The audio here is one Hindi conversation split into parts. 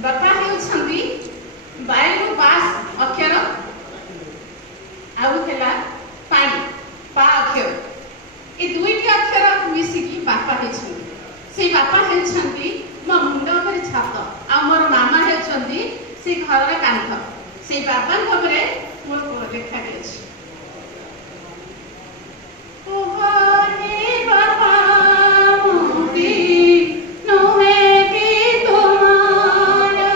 बापा हेउछंती बायु पास अक्षर आउ हेला पानी पा अक्षर ए दुईटी अक्षर मिसिकी बापा हेछंती से बापा हेछंती मो मुंड पर छात आ मोर मामा हेछंती से घर कांथ से बापा खबरे मोर लेखा गेछ ओहो हे बापा मोदी नोहे की तुम्हारा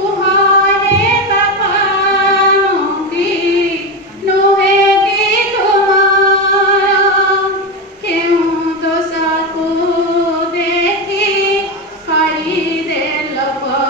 ओहो हे बापा मोदी नोहे की तुम्हारा क्यों तो साको देखी करी दे लपा